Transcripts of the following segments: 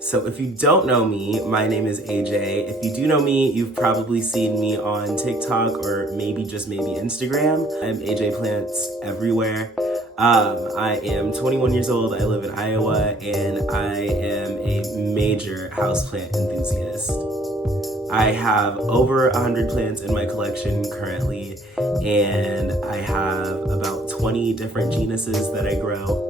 So if you don't know me, my name is AJ. If you do know me, you've probably seen me on TikTok or maybe Instagram. I'm AJ Plants everywhere. I am 21 years old, I live in Iowa, and I am a major houseplant enthusiast. I have over 100 plants in my collection currently, and I have about 20 different genuses that I grow.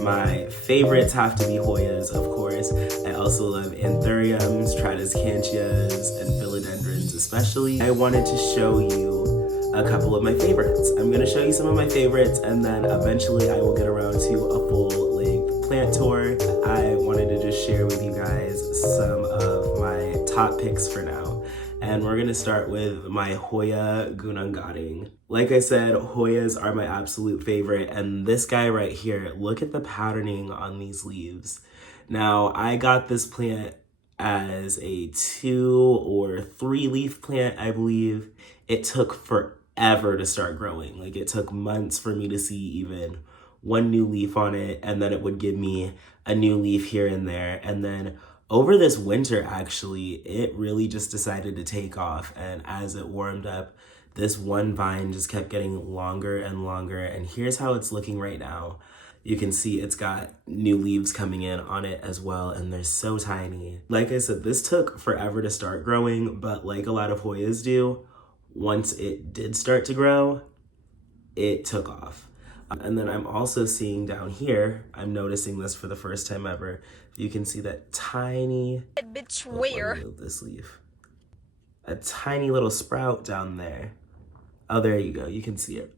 My favorites have to be Hoyas, of course. I also love Anthuriums, Tridescantias, and Philodendrons especially. I wanted to show you a couple of my favorites. I'm gonna show you some of my favorites, and then eventually I will get around to a full-length plant tour. I wanted to just share with you guys some of my top picks for now. And we're gonna start with my Hoya Ganging. Like I said, Hoyas are my absolute favorite, and this guy right here, look at the patterning on these leaves. Now, I got this plant as a 2 or 3 leaf plant, I believe. It took forever to start growing. Like, it took months for me to see even one new leaf on it, and then it would give me a new leaf here and there. And then over this winter, actually, it really just decided to take off. And as it warmed up, this one vine just kept getting longer and longer. And here's how it's looking right now. You can see it's got new leaves coming in on it as well, and they're so tiny. Like I said, this took forever to start growing, but like a lot of Hoyas do, once it did start to grow, it took off. And then I'm also seeing down here, I'm noticing this for the first time ever, you can see that tiny, this leaf, a tiny little sprout down there. Oh, there you go, you can see it.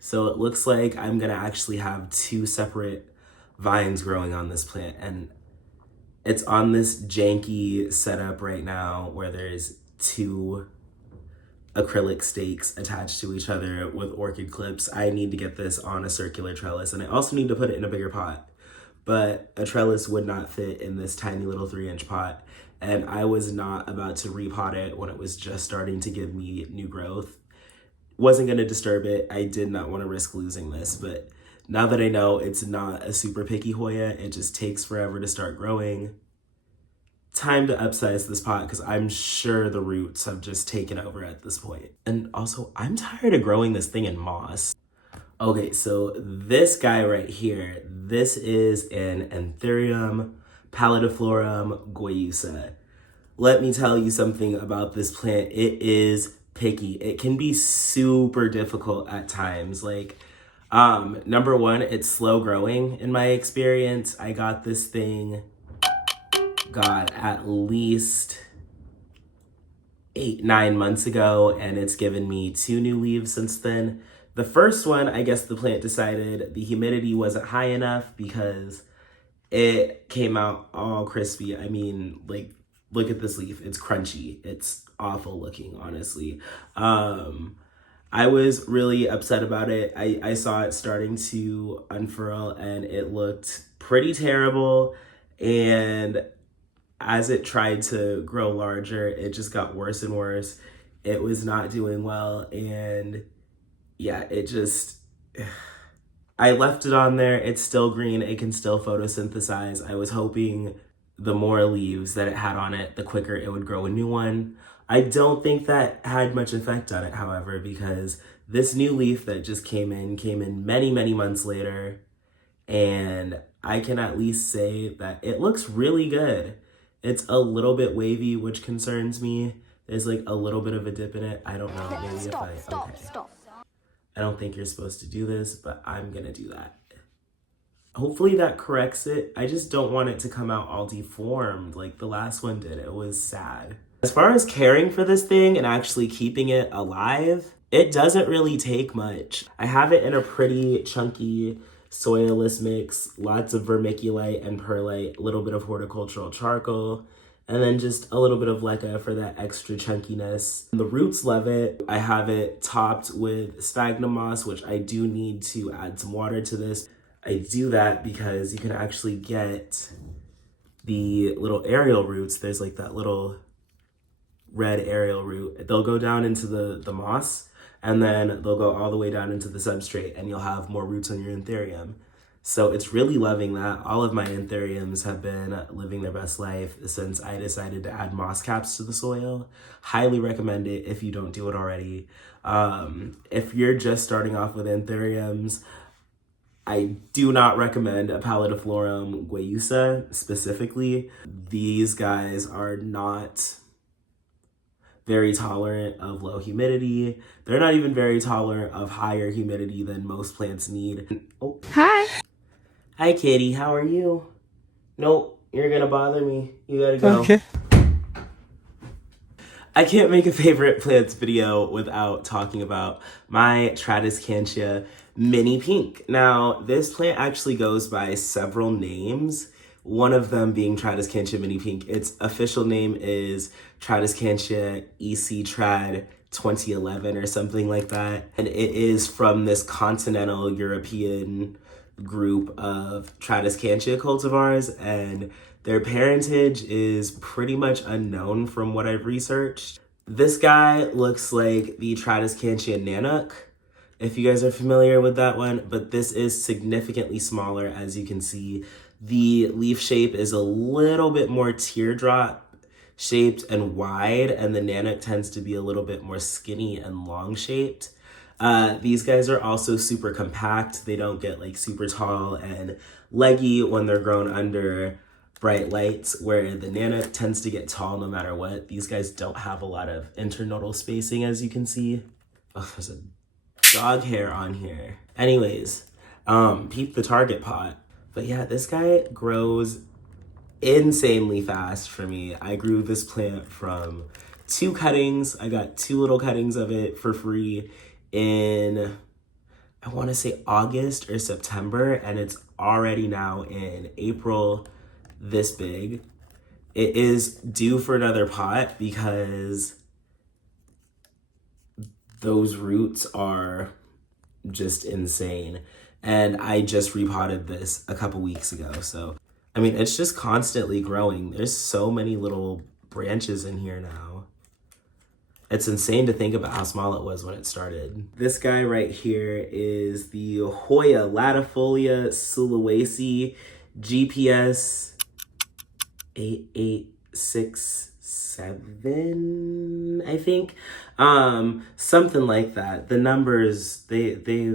So it looks like I'm gonna actually have 2 separate vines growing on this plant, and it's on this janky setup right now where there's 2 acrylic stakes attached to each other with orchid clips. I need to get this on a circular trellis, and I also need to put it in a bigger pot, but a trellis would not fit in this tiny little 3-inch pot, and I was not about to repot it when it was just starting to give me new growth. Wasn't gonna disturb it. I did not want to risk losing this, but now that I know it's not a super picky Hoya, it just takes forever to start growing, time to upsize this pot because I'm sure the roots have just taken over at this point. And also, I'm tired of growing this thing in moss. Okay, so this guy right here, this is an Anthurium pallidiflorum guayusa. Let me tell you something about this plant. It is picky. It can be super difficult at times. Like, number one, it's slow growing in my experience. I got this thing, God, at least 8-9 months ago, and it's given me 2 new leaves since then. The first one, I guess the plant decided the humidity wasn't high enough because it came out all crispy. I mean, like, look at this leaf. It's crunchy. It's awful looking, honestly. I was really upset about it. I saw it starting to unfurl, and it looked pretty terrible. And as it tried to grow larger, it just got worse and worse. It was not doing well, and yeah, I left it on there. It's still green. It can still photosynthesize. I was hoping the more leaves that it had on it, the quicker it would grow a new one. I don't think that had much effect on it, however, because this new leaf that just came in many, many months later, and I can at least say that it looks really good. It's a little bit wavy, which concerns me. There's like a little bit of a dip in it. I don't know. Maybe Stop. I don't think you're supposed to do this, but I'm gonna do that. Hopefully that corrects it. I just don't want it to come out all deformed like the last one did. It was sad. As far as caring for this thing and actually keeping it alive, it doesn't really take much. I have it in a pretty chunky soilless mix, lots of vermiculite and perlite, a little bit of horticultural charcoal, and then just a little bit of leca for that extra chunkiness. The roots love it. I have it topped with sphagnum moss, which I do need to add some water to this. I do that because you can actually get the little aerial roots. There's like that little red aerial root. They'll go down into the moss, and then they'll go all the way down into the substrate, and you'll have more roots on your Anthurium. So it's really loving that. All of my anthuriums have been living their best life since I decided to add moss caps to the soil. Highly recommend it if you don't do it already. If you're just starting off with anthuriums, I do not recommend a Pallidiflorum guayusa specifically. These guys are not very tolerant of low humidity. They're not even very tolerant of higher humidity than most plants need. Oh. Hi. Hi, kitty. How are you? Nope, you're gonna bother me. You gotta go. Okay. I can't make a favorite plants video without talking about my Tradescantia mini pink. Now, this plant actually goes by several names, one of them being Tradescantia mini pink. Its official name is Tradescantia EC Trad 2011 or something like that. And it is from this continental European group of Tradescantia cultivars, and their parentage is pretty much unknown from what I've researched. This guy looks like the Tradescantia Nanook, if you guys are familiar with that one, but this is significantly smaller. As you can see, the leaf shape is a little bit more teardrop shaped and wide, and the Nanook tends to be a little bit more skinny and long shaped. These guys are also super compact. They don't get like super tall and leggy when they're grown under bright lights, where the Nanook tends to get tall no matter what. These guys don't have a lot of internodal spacing, as you can see. Oh, there's a dog hair on here. Anyways, peep the target pot. But yeah, this guy grows insanely fast for me. I grew this plant from 2 cuttings. I got 2 little cuttings of it for free in, I want to say August or September, and it's already now in April this big. It is due for another pot because those roots are just insane. And I just repotted this a couple weeks ago. So, I mean, it's just constantly growing. There's so many little branches in here now. It's insane to think about how small it was when it started. This guy right here is the Hoya Latifolia Sulawesi GPS 8867, I think. Something like that. The numbers, they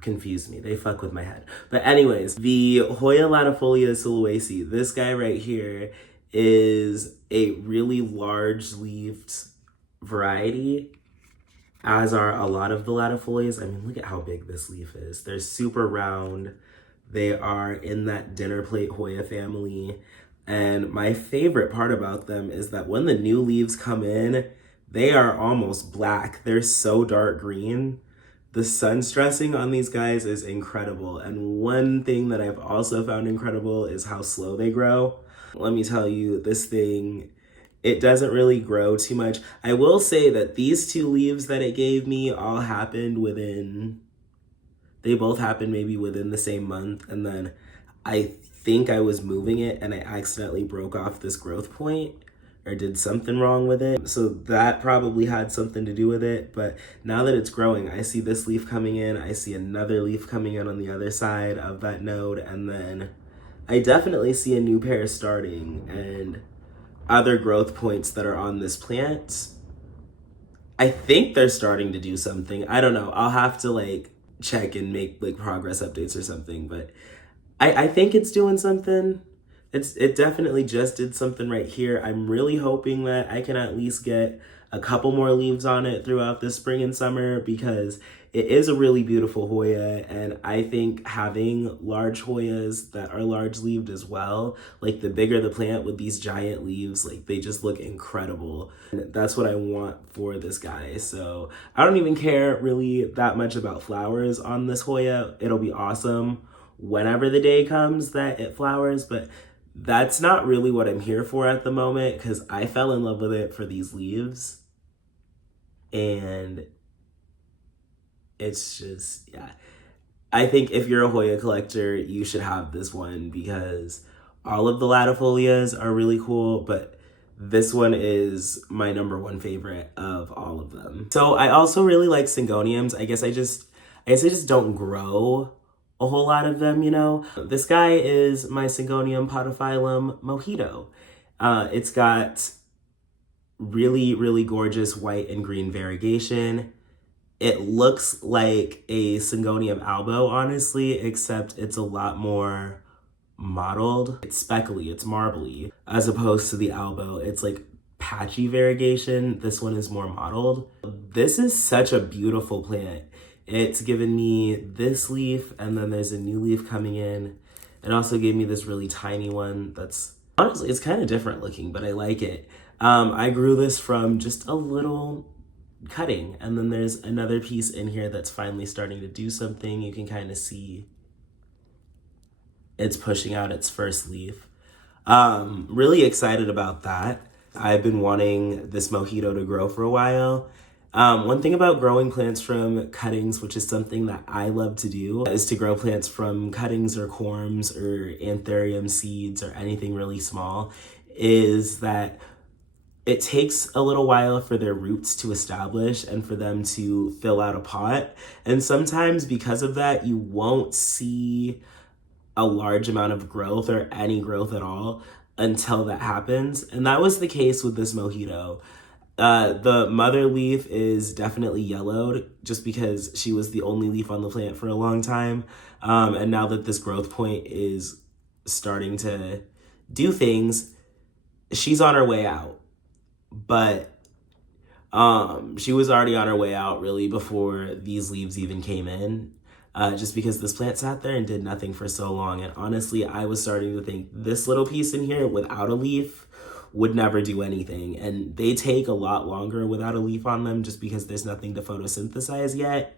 confuse me. They fuck with my head. But anyways, the Hoya Latifolia Sulawesi, this guy right here is a really large-leaved variety, as are a lot of the latifolias. I mean, look at how big this leaf is. They're super round. They are in that dinner plate Hoya family. And my favorite part about them is that when the new leaves come in, they are almost black. They're so dark green. The sun stressing on these guys is incredible. And one thing that I've also found incredible is how slow they grow. Let me tell you, this thing, it doesn't really grow too much. I will say that these 2 leaves that it gave me all happened they both happened maybe within the same month. And then I think I was moving it and I accidentally broke off this growth point or did something wrong with it. So that probably had something to do with it. But now that it's growing, I see this leaf coming in. I see another leaf coming in on the other side of that node. And then I definitely see a new pair starting and other growth points that are on this plant. I think they're starting to do something. I don't know. I'll have to like check and make like progress updates or something. But I think it's doing something. It definitely just did something right here. I'm really hoping that I can at least get a couple more leaves on it throughout the spring and summer, because it is a really beautiful Hoya, and I think having large Hoyas that are large-leaved as well, like the bigger the plant with these giant leaves, like they just look incredible. And that's what I want for this guy. So I don't even care really that much about flowers on this Hoya. It'll be awesome whenever the day comes that it flowers, but that's not really what I'm here for at the moment, because I fell in love with it for these leaves. And it's just, yeah. I think if you're a Hoya collector, you should have this one, because all of the latifolias are really cool, but this one is my #1 favorite of all of them. So I also really like syngoniums. I guess I just don't grow a whole lot of them, you know. This guy is my Syngonium podophyllum mojito. It's got really, really gorgeous white and green variegation. It looks like a Syngonium albo, honestly, except it's a lot more mottled. It's speckly, it's marbly, as opposed to the albo. It's like patchy variegation. This one is more mottled. This is such a beautiful plant. It's given me this leaf, and then there's a new leaf coming in. It also gave me this really tiny one that's, honestly, it's kind of different looking, but I like it. I grew this from just a little cutting, and then there's another piece in here that's finally starting to do something. You can kind of see it's pushing out its first leaf. Really excited about that. I've been wanting this mojito to grow for a while. One thing about growing plants from cuttings, which is something that I love to do, is to grow plants from cuttings or corms or anthurium seeds or anything really small, is that it takes a little while for their roots to establish and for them to fill out a pot. And sometimes because of that, you won't see a large amount of growth or any growth at all until that happens. And that was the case with this mojito. The mother leaf is definitely yellowed just because she was the only leaf on the plant for a long time. And now that this growth point is starting to do things, she's on her way out. But she was already on her way out really before these leaves even came in. Just because this plant sat there and did nothing for so long. And honestly, I was starting to think this little piece in here without a leaf would never do anything. And they take a lot longer without a leaf on them just because there's nothing to photosynthesize yet.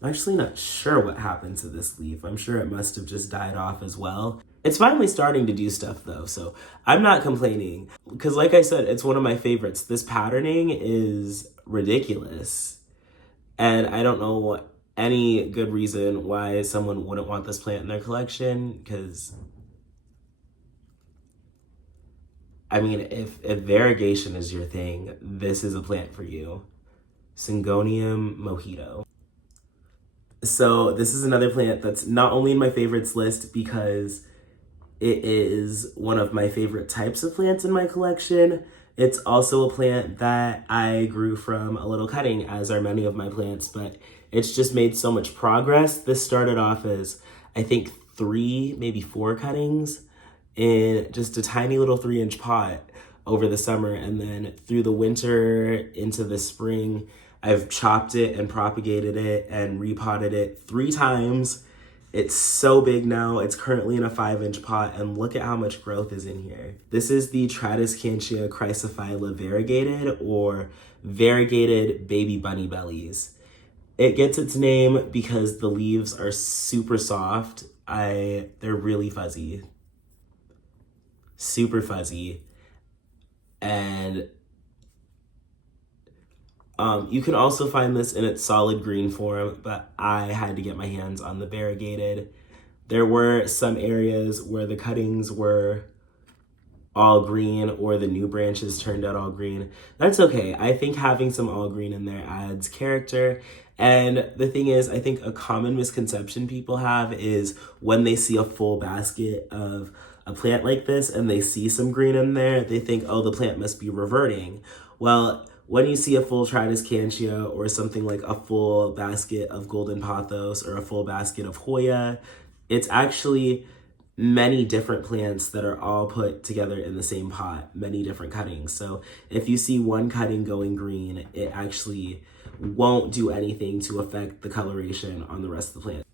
I'm actually not sure what happened to this leaf. I'm sure it must have just died off as well. It's finally starting to do stuff though, so I'm not complaining. Because like I said, it's one of my favorites. This patterning is ridiculous. And I don't know any good reason why someone wouldn't want this plant in their collection, because I mean, if variegation is your thing, this is a plant for you. Syngonium mojito. So this is another plant that's not only in my favorites list because it is one of my favorite types of plants in my collection. It's also a plant that I grew from a little cutting, as are many of my plants, but it's just made so much progress. This started off as, I think, 3, maybe 4 cuttings in just a tiny little 3-inch pot over the summer. And then through the winter into the spring, I've chopped it and propagated it and repotted it 3 times. It's so big now. It's currently in a 5-inch pot, and look at how much growth is in here. This is the Tradescantia chrysophylla variegated, or variegated baby bunny bellies. It gets its name because the leaves are super soft. They're really fuzzy. Super fuzzy. And you can also find this in its solid green form, but I had to get my hands on the variegated. There were some areas where the cuttings were all green or the new branches turned out all green. That's okay. I think having some all green in there adds character. And the thing is, I think a common misconception people have is when they see a full basket of a plant like this and they see some green in there, they think, oh, the plant must be reverting. Well, when you see a full Tradescantia or something like a full basket of golden pothos or a full basket of Hoya, it's actually many different plants that are all put together in the same pot, many different cuttings. So if you see one cutting going green, it actually won't do anything to affect the coloration on the rest of the plant.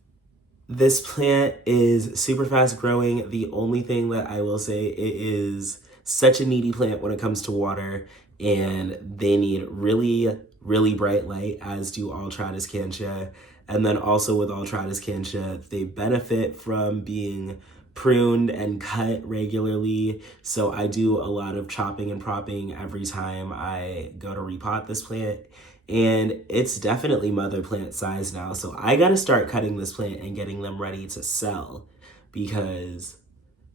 This plant is super fast growing. The only thing that I will say, it is such a needy plant when it comes to water, and they need really, really bright light, as do all Tradescantia. And then also with all Tradescantia, they benefit from being pruned and cut regularly. So I do a lot of chopping and propping every time I go to repot this plant. And it's definitely mother plant size now. So I gotta start cutting this plant and getting them ready to sell, because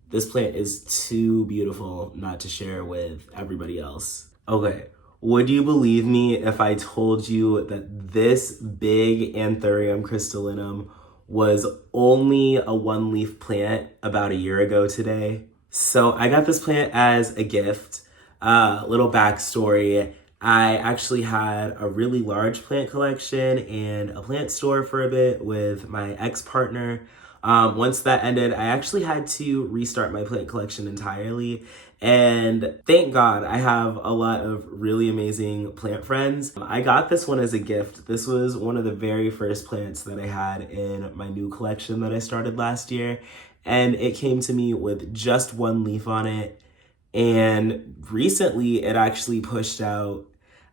this plant is too beautiful not to share with everybody else. Okay, would you believe me if I told you that this big Anthurium crystallinum was only a one leaf plant about a year ago today. So I got this plant as a gift. Little backstory. I actually had a really large plant collection and a plant store for a bit with my ex-partner. Once that ended, I actually had to restart my plant collection entirely. And thank God I have a lot of really amazing plant friends. I got this one as a gift. This was one of the very first plants that I had in my new collection that I started last year. And it came to me with just one leaf on it. And recently it actually pushed out,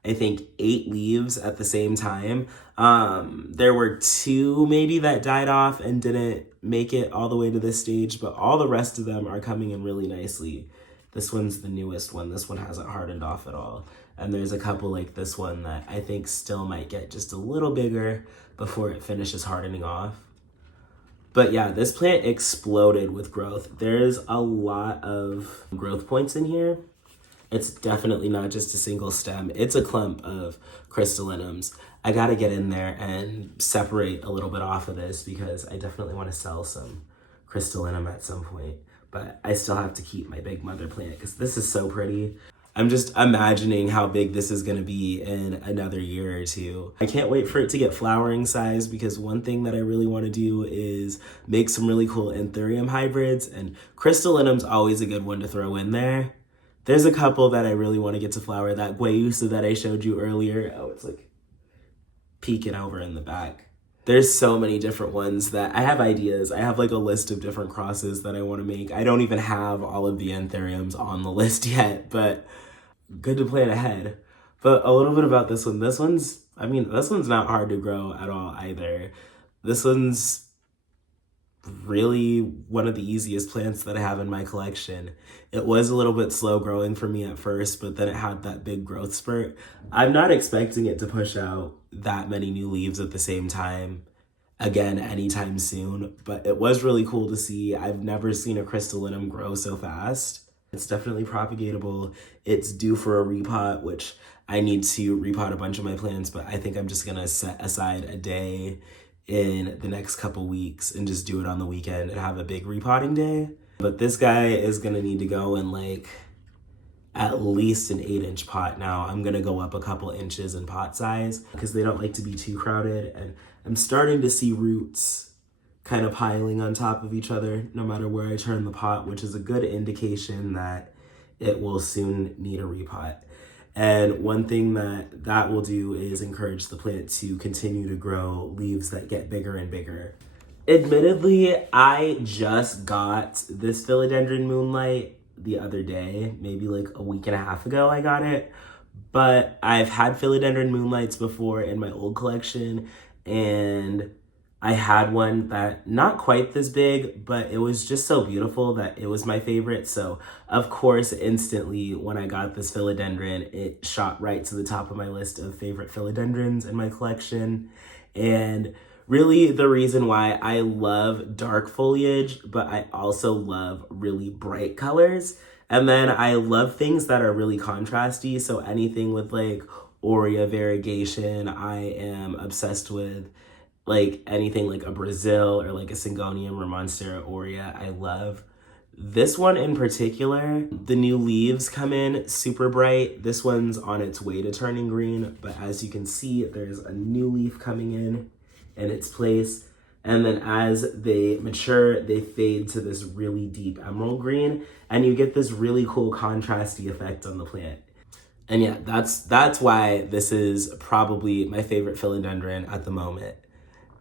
I think, 8 leaves at the same time. There were 2 maybe that died off and didn't make it all the way to this stage, but all the rest of them are coming in really nicely. This one's the newest one. This one hasn't hardened off at all. And there's a couple like this one that I think still might get just a little bigger before it finishes hardening off. But yeah, this plant exploded with growth. There's a lot of growth points in here. It's definitely not just a single stem. It's a clump of crystallinums. I gotta get in there and separate a little bit off of this because I definitely want to sell some crystallinum at some point. But I still have to keep my big mother plant because this is so pretty. I'm just imagining how big this is gonna be in another year or 2. I can't wait for it to get flowering size because one thing that I really wanna do is make some really cool Anthurium hybrids, and crystallinum's always a good one to throw in there. There's a couple that I really wanna get to flower. That guayusa that I showed you earlier, oh, it's like peeking over in the back. There's so many different ones that I have ideas. I have like a list of different crosses that I want to make. I don't even have all of the anthuriums on the list yet, but good to plan ahead. But a little bit about this one. This one's not hard to grow at all either. This one's really one of the easiest plants that I have in my collection. It was a little bit slow growing for me at first, but then it had that big growth spurt. I'm not expecting it to push out that many new leaves at the same time again anytime soon, but it was really cool to see. I've never seen a crystallinum grow so fast. It's definitely propagatable. It's due for a repot, which I need to repot a bunch of my plants, but I think I'm just gonna set aside a day in the next couple weeks and just do it on the weekend and have a big repotting day. But this guy is gonna need to go in like at least an 8-inch pot now. I'm gonna go up a couple inches in pot size because they don't like to be too crowded, and I'm starting to see roots kind of piling on top of each other no matter where I turn the pot, which is a good indication that it will soon need a repot. And one thing that will do is encourage the plant to continue to grow leaves that get bigger and bigger. Admittedly, I just got this Philodendron Moonlight the other day, maybe like a week and a half ago I got it. But I've had Philodendron Moonlights before in my old collection, and I had one that not quite this big, but it was just so beautiful that it was my favorite. So of course, instantly when I got this philodendron, it shot right to the top of my list of favorite philodendrons in my collection. And really the reason why I love dark foliage, but I also love really bright colors. And then I love things that are really contrasty. So anything with like Hoya variegation, I am obsessed with. Like anything like a Brazil or like a Syngonium or Monstera aurea, I love. This one in particular, the new leaves come in super bright. This one's on its way to turning green, but as you can see, there's a new leaf coming in its place. And then as they mature, they fade to this really deep emerald green, and you get this really cool contrasty effect on the plant. And yeah, that's why this is probably my favorite philodendron at the moment.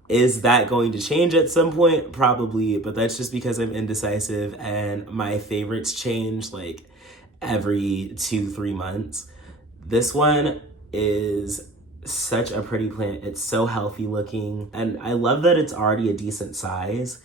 Is that going to change at some point? Probably, but that's just because I'm indecisive and my favorites change like every 2-3 months. This one is such a pretty plant. It's so healthy looking, and I love that it's already a decent size,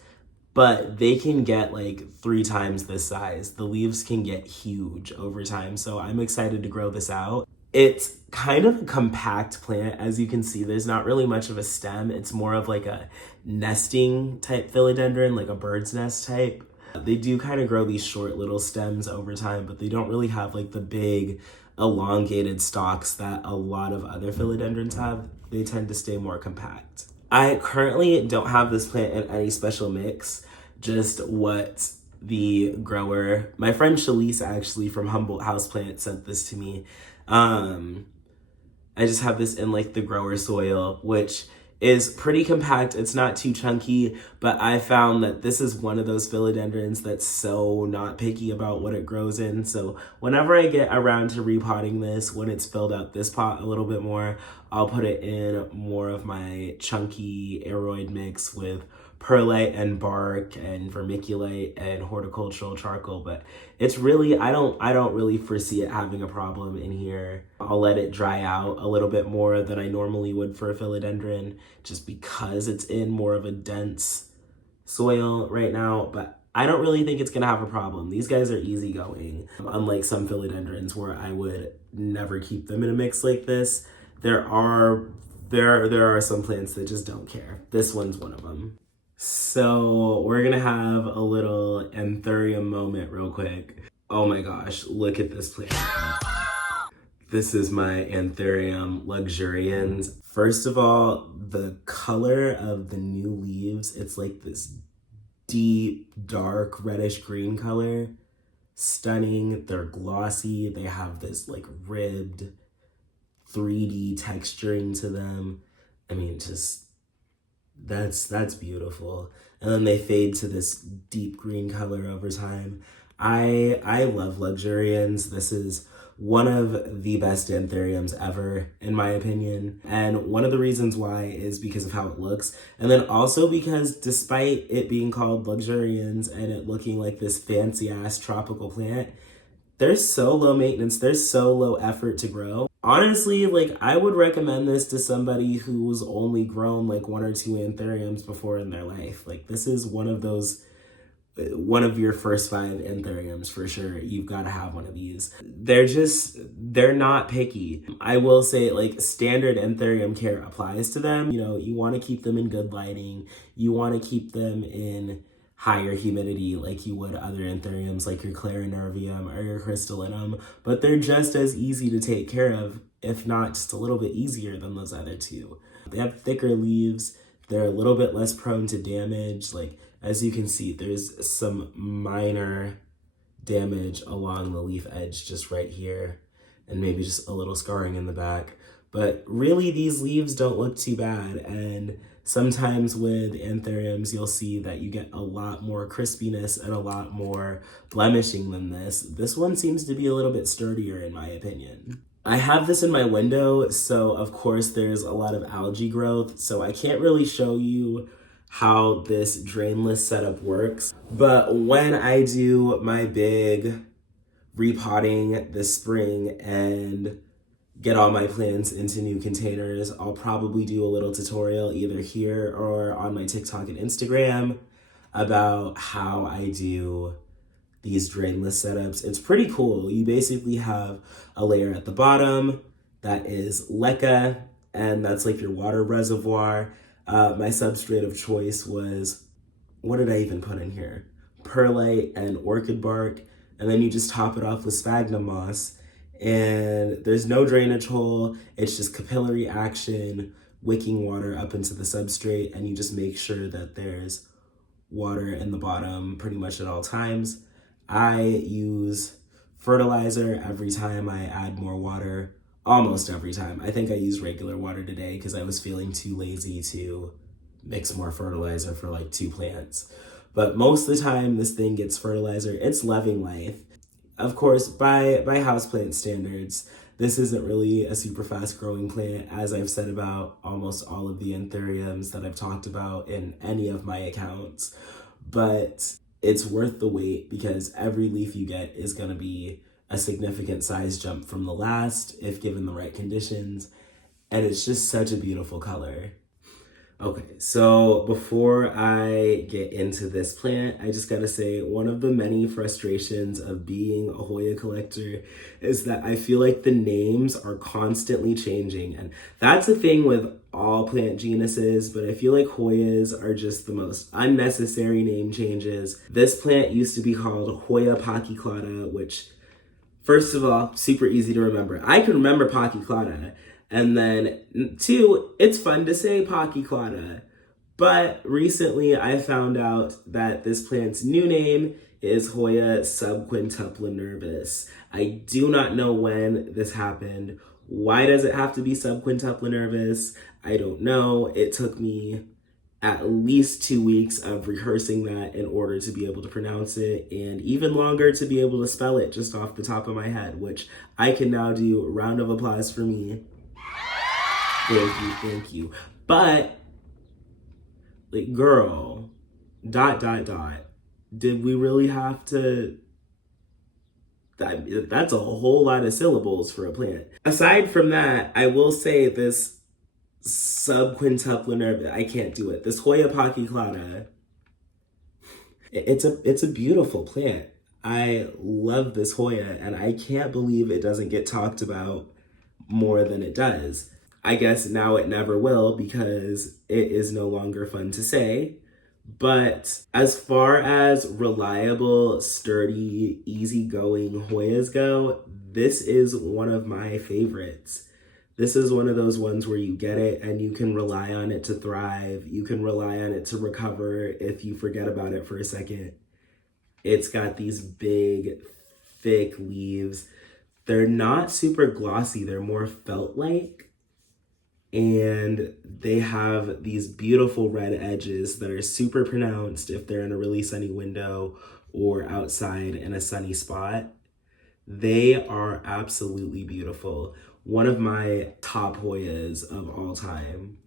but they can get like 3 times this size. The leaves can get huge over time, so I'm excited to grow this out. It's kind of a compact plant. As you can see, there's not really much of a stem. It's more of like a nesting type philodendron, like a bird's nest type. They do kind of grow these short little stems over time, but they don't really have like the big elongated stalks that a lot of other philodendrons have. They tend to stay more compact. I currently don't have this plant in any special mix, just what the grower, my friend Shalise actually from Humboldt Houseplant sent this to me. I just have this in like the grower soil, which is pretty compact. It's not too chunky, but I found that this is one of those philodendrons that's so not picky about what it grows in. So whenever I get around to repotting this, when it's filled up this pot a little bit more, I'll put it in more of my chunky aeroid mix with perlite and bark and vermiculite and horticultural charcoal. But it's really, I don't really foresee it having a problem in here. I'll let it dry out a little bit more than I normally would for a philodendron, just because it's in more of a dense soil right now. But I don't really think it's gonna have a problem. These guys are easygoing, unlike some philodendrons where I would never keep them in a mix like this. There are some plants that just don't care. This one's one of them. So we're gonna have a little Anthurium moment real quick. Oh my gosh, look at this plant. This is my Antherium Luxurians. First of all, the color of the new leaves, it's like this deep, dark, reddish green color. Stunning, they're glossy, they have this like ribbed 3D texturing to them. I mean, just that's beautiful. And then they fade to this deep green color over time. I love Luxurians. This is one of the best anthuriums ever, in my opinion. And one of the reasons why is because of how it looks. And then also because despite it being called Luxurians and it looking like this fancy ass tropical plant, they're so low maintenance, they're so low effort to grow. Honestly, like I would recommend this to somebody who's only grown like 1 or 2 anthuriums before in their life. Like this is one of your first 5 anthuriums for sure. You've got to have one of these. They're not picky. I will say like standard Anthurium care applies to them. You know, you want to keep them in good lighting. You want to keep them in higher humidity like you would other anthuriums like your clarinervium or your crystallinum, but they're just as easy to take care of, if not just a little bit easier than those other two. They have thicker leaves, they're a little bit less prone to damage. Like as you can see, there's some minor damage along the leaf edge just right here, and maybe just a little scarring in the back. But really these leaves don't look too bad, and sometimes with anthuriums, you'll see that you get a lot more crispiness and a lot more blemishing than this. This one seems to be a little bit sturdier in my opinion. I have this in my window, so of course there's a lot of algae growth, so I can't really show you how this drainless setup works. But when I do my big repotting this spring and get all my plants into new containers, I'll probably do a little tutorial either here or on my TikTok and Instagram about how I do these drainless setups. It's pretty cool. You basically have a layer at the bottom that is leca, and that's like your water reservoir. My substrate of choice was, what did I even put in here? Perlite and orchid bark, and then you just top it off with sphagnum moss. And there's no drainage hole, it's just capillary action, wicking water up into the substrate, and you just make sure that there's water in the bottom pretty much at all times. I use fertilizer every time I add more water, almost every time. I think I used regular water today because I was feeling too lazy to mix more fertilizer for like 2 plants. But most of the time this thing gets fertilizer. It's loving life. Of course, by houseplant standards, this isn't really a super fast growing plant, as I've said about almost all of the anthuriums that I've talked about in any of my accounts. But it's worth the wait because every leaf you get is going to be a significant size jump from the last if given the right conditions. And it's just such a beautiful color. Okay, so before I get into this plant, I just gotta say one of the many frustrations of being a Hoya collector is that I feel like the names are constantly changing. And that's a thing with all plant genuses, but I feel like Hoyas are just the most unnecessary name changes. This plant used to be called Hoya Pockyclada, which, first of all, super easy to remember. I can remember Pockyclada. And then 2, it's fun to say Pockyclada. But recently I found out that this plant's new name is Hoya subquintupla nervus. I do not know when this happened. Why does it have to be subquintupla nervus? I don't know. It took me at least 2 weeks of rehearsing that in order to be able to pronounce it, and even longer to be able to spell it just off the top of my head, which I can now do. Round of applause for me. Thank you. But, like, girl, ... Did we really have to... That's a whole lot of syllables for a plant. Aside from that, I will say this subquintupla nervus, I can't do it. This Hoya Pockyclada, it's a beautiful plant. I love this Hoya, and I can't believe it doesn't get talked about more than it does. I guess now it never will because it is no longer fun to say. But as far as reliable, sturdy, easygoing Hoyas go, this is one of my favorites. This is one of those ones where you get it and you can rely on it to thrive. You can rely on it to recover if you forget about it for a second. It's got these big, thick leaves. They're not super glossy. They're more felt-like. And they have these beautiful red edges that are super pronounced if they're in a really sunny window or outside in a sunny spot. They are absolutely beautiful. One of my top Hoyas of all time.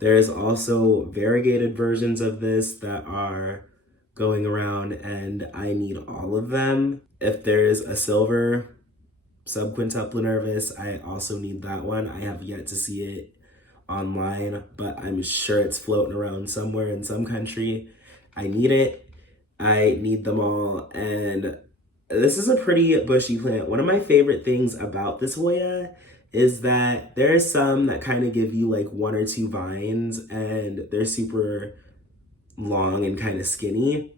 There's also variegated versions of this that are going around, and I need all of them. If there's a silver subquintupla nervus, I also need that one. I have yet to see it online, but I'm sure it's floating around somewhere in some country. I need it. I need them all. And this is a pretty bushy plant. One of my favorite things about this Hoya is that there are some that kind of give you like 1 or 2 vines and they're super long and kind of skinny.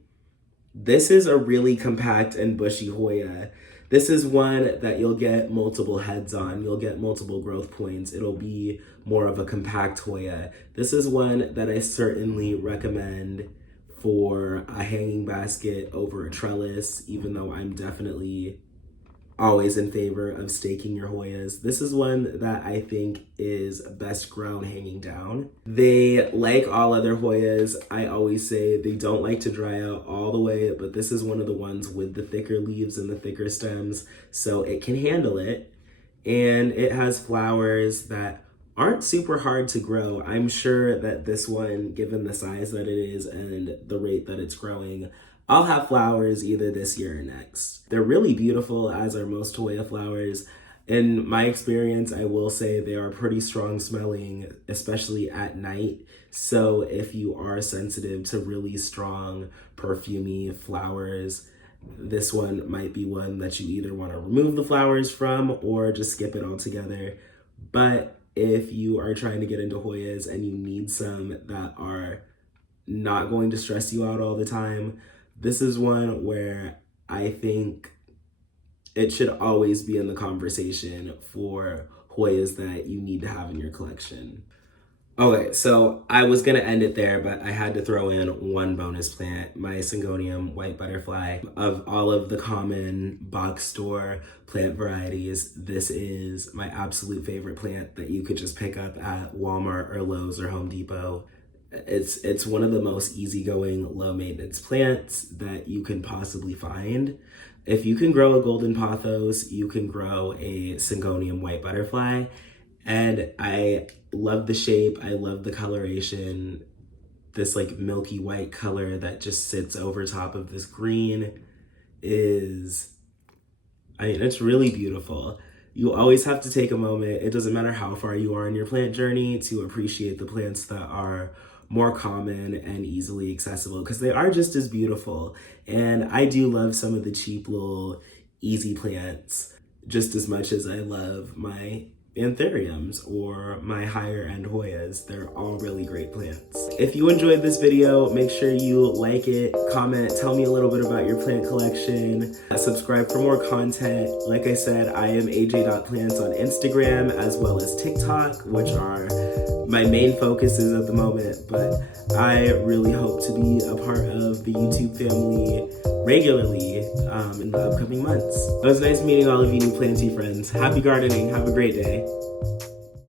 This is a really compact and bushy Hoya. This is one that you'll get multiple heads on. You'll get multiple growth points. It'll be more of a compact Hoya. This is one that I certainly recommend for a hanging basket over a trellis, even though I'm definitely always in favor of staking your Hoyas. This is one that I think is best grown hanging down. They, like all other Hoyas, I always say they don't like to dry out all the way, but this is one of the ones with the thicker leaves and the thicker stems, so it can handle it. And it has flowers that aren't super hard to grow. I'm sure that this one, given the size that it is and the rate that it's growing, I'll have flowers either this year or next. They're really beautiful, as are most Hoya flowers. In my experience, I will say they are pretty strong smelling, especially at night. So if you are sensitive to really strong, perfumey flowers, this one might be one that you either want to remove the flowers from or just skip it altogether. But if you are trying to get into Hoyas and you need some that are not going to stress you out all the time, this is one where I think it should always be in the conversation for Hoyas that you need to have in your collection. Okay, so I was gonna end it there, but I had to throw in one bonus plant, my Syngonium white butterfly. Of all of the common box store plant varieties, this is my absolute favorite plant that you could just pick up at Walmart or Lowe's or Home Depot. It's one of the most easygoing, low maintenance plants that you can possibly find. If you can grow a golden pothos, you can grow a Syngonium white butterfly. And I love the shape, I love the coloration. This like milky white color that just sits over top of this green is, it's really beautiful. You always have to take a moment, it doesn't matter how far you are in your plant journey, to appreciate the plants that are more common and easily accessible, because they are just as beautiful. And I do love some of the cheap little easy plants just as much as I love my Anthuriums or my higher end Hoyas. They're all really great plants. If you enjoyed this video, make sure you like it, comment, tell me a little bit about your plant collection, subscribe for more content. Like I said, I am aj.plants on Instagram as well as TikTok, which are my main focuses at the moment, but I really hope to be a part of the YouTube family regularly in the upcoming months. It was nice meeting all of you new planty friends. Happy gardening. Have a great day.